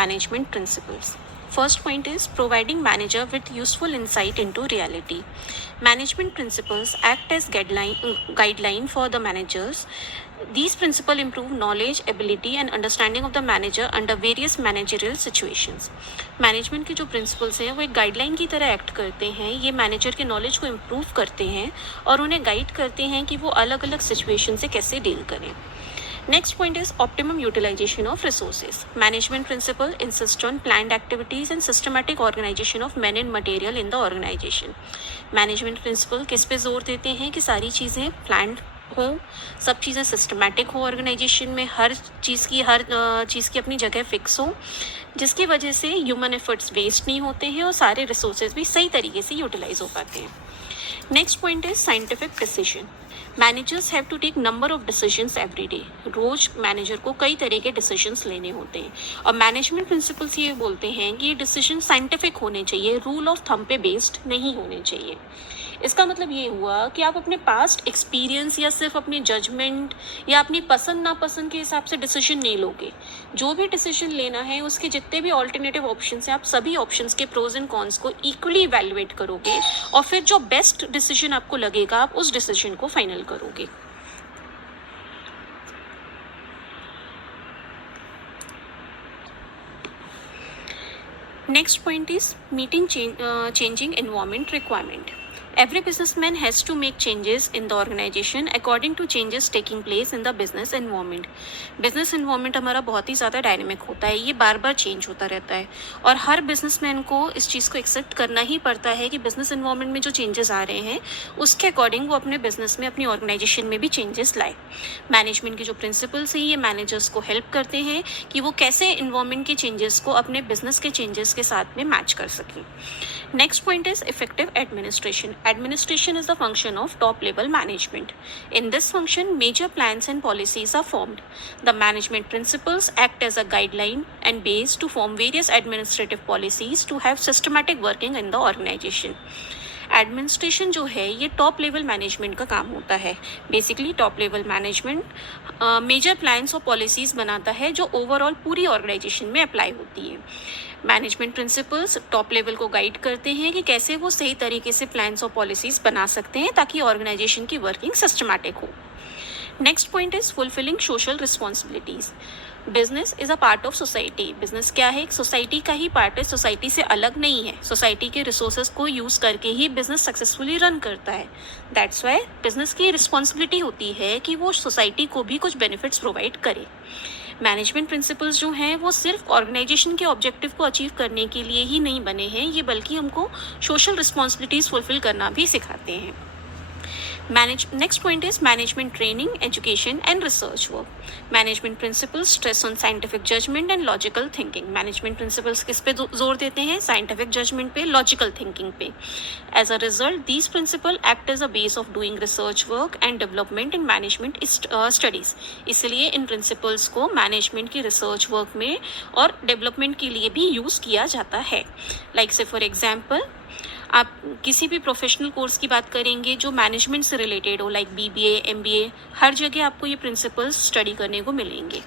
management principles. First point is providing manager with useful insight into reality. Management principles act as guideline for the managers. These principles improve knowledge, ability and understanding of the manager under various managerial situations. Management के जो principles हैं वो एक guideline की तरह act करते हैं. ये मैनेजर के नॉलेज को इम्प्रूव करते हैं और उन्हें गाइड करते हैं कि वो अलग अलग सिचुएशन से कैसे डील करें. Next point is optimum utilization of resources. Management principle insist on planned activities and systematic organization of men and material in the organization. Management principle किस पे जोर देते हैं कि सारी चीज़ें planned हो, सब चीज़ें सिस्टमैटिक हो ऑर्गेनाइजेशन में, हर चीज़ की अपनी जगह फिक्स हो, जिसकी वजह से ह्यूमन एफर्ट्स वेस्ट नहीं होते हैं और सारे रिसोर्सेज भी सही तरीके से यूटिलाइज हो पाते हैं. Next point is scientific precision. Managers have to take number of decisions every day. रोज मैनेजर को कई तरह के डिसीजंस लेने होते हैं और मैनेजमेंट प्रिंसिपल्स ये बोलते हैं कि ये डिसीजन साइंटिफिक होने चाहिए, रूल ऑफ थंब पे बेस्ड नहीं होने चाहिए. इसका मतलब ये हुआ कि आप अपने पास्ट एक्सपीरियंस या सिर्फ अपनी जजमेंट या अपनी पसंद नापसंद के हिसाब से डिसीजन नहीं लोगे. जो भी डिसीजन लेना है उसके जितने भी ऑल्टरनेटिव ऑप्शंस हैं आप सभी ऑप्शंस के प्रोज एंड कॉन्स को इक्वली इवैल्यूएट करोगे और फिर जो बेस्ट डिसीजन आपको लगेगा आप उस डिसीजन को फाइनल करोगे. Next point is meeting changing environment requirement. Every businessman has to make changes in the organization according to changes taking place in the business environment. Business environment हमारा बहुत ही ज़्यादा dynamic होता है, ये बार बार चेंज होता रहता है और हर बिजनेसमैन को इस चीज़ को एक्सेप्ट करना ही पड़ता है कि बिजनेस एनवायरनमेंट में जो चेंजेस आ रहे हैं उसके अकॉर्डिंग वो अपने बिजनेस में, अपनी ऑर्गेनाइजेशन में भी चेंजेस लाए. मैनेजमेंट के जो प्रिंसिपल्स हैं ये मैनेजर्स को हेल्प करते हैं कि वो कैसे इन्वायरमेंट के चेंजेस को अपने बिजनेस के चेंजेस के साथ में मैच कर सकें. Next point is effective administration. Administration is the function of top-level management. In this function, major plans and policies are formed. The management principles act as a guideline and base to form various administrative policies to have systematic working in the organization. Administration जो है ये top level management का काम होता है. Basically top level management major plans और policies बनाता है जो ओवरऑल पूरी ऑर्गेनाइजेशन में अप्लाई होती है. मैनेजमेंट प्रिंसिपल्स टॉप लेवल को गाइड करते हैं कि कैसे वो सही तरीके से प्लान्स और पॉलिसीज़ बना सकते हैं ताकि ऑर्गेनाइजेशन की वर्किंग सिस्टमैटिक हो. Next point is fulfilling social responsibilities. Business is a part of society. Business क्या है? एक सोसाइटी का ही पार्ट है, सोसाइटी से अलग नहीं है. सोसाइटी के रिसोर्सेज को यूज़ करके ही बिजनेस सक्सेसफुली रन करता है. दैट्स वाई बिजनेस की रिस्पॉन्सिबिलिटी होती है कि वो सोसाइटी को भी कुछ बेनिफिट्स प्रोवाइड करे. मैनेजमेंट प्रिंसिपल्स जो हैं वो सिर्फ ऑर्गेनाइजेशन के ऑब्जेक्टिव को अचीव करने के लिए ही नहीं बने हैं, ये बल्कि हमको सोशल रिस्पॉन्सिबिलिटीज़ फुलफिल करना भी सिखाते हैं. Next point is management training, education and research work. Management principles stress on scientific judgment and logical thinking. Management principles किस पे जोर देते हैं? Scientific judgment पे, logical thinking पे. As a result, these principles act as a base of doing research work and development in management studies. इसलिए इन principles को management की research work में और development के लिए भी use किया जाता है. Like say for example, आप किसी भी प्रोफेशनल कोर्स की बात करेंगे जो मैनेजमेंट से रिलेटेड हो, लाइक BBA, MBA, हर जगह आपको ये प्रिंसिपल्स स्टडी करने को मिलेंगे.